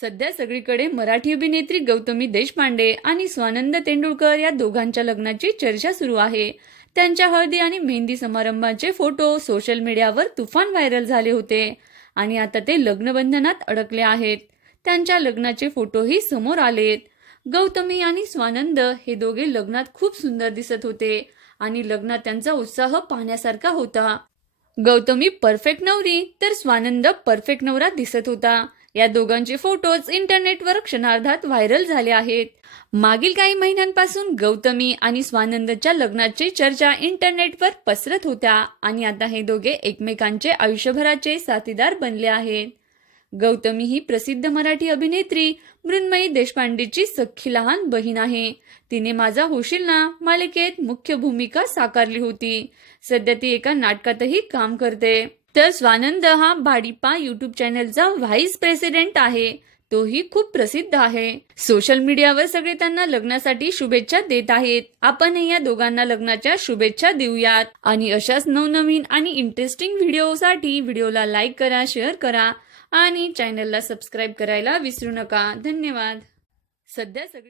सध्या सगळीकडे मराठी अभिनेत्री गौतमी देशपांडे आणि स्वानंद तेंडुलकर या दोघांच्या लग्नाची चर्चा सुरू आहे. त्यांच्या हळदी आणि मेहंदी समारंभाचे फोटो सोशल मीडियावर तुफान व्हायरल झाले होते आणि आता ते लग्नबंधनात अडकले आहेत. त्यांच्या लग्नाचे फोटोही समोर आलेत. गौतमी आणि स्वानंद हे दोघे लग्नात खूप सुंदर दिसत होते आणि लग्नात त्यांचा उत्साह पाहण्यासारखा होता. गौतमी परफेक्ट नवरी तर स्वानंद परफेक्ट नवरा दिसत होता. या दोघांचे फोटोज इंटरनेटवर क्षणार्धात व्हायरल झाले आहेत. मागील काही महिन्यांपासून गौतमी आणि स्वानंदच्या लग्नाची चर्चा इंटरनेटवर पसरत होत्या आणि आता हे दोघे एकमेकांचे आयुष्यभराचे साथीदार बनले आहेत. गौतमी ही प्रसिद्ध मराठी अभिनेत्री मृण्मयी देशपांडेची सख्खी लहान बहीण आहे. तिने माझा होशील ना मालिकेत मुख्य भूमिका साकारली होती. सध्या ती एका नाटकातही काम करते. तर स्वानंद हा भाडीपा युट्यूब चॅनलचा व्हाईस प्रेसिडेंट आहे. तोही खूप प्रसिद्ध आहे. सोशल मीडियावर सगळे त्यांना लग्नासाठी शुभेच्छा देत आहेत. आपणही या दोघांना लग्नाच्या शुभेच्छा देऊयात. आणि अशाच नवनवीन आणि इंटरेस्टिंग व्हिडिओसाठी व्हिडिओला लाईक करा शेअर करा आणि चॅनलला सबस्क्राईब करायला विसरू नका. धन्यवाद. सध्या सगळे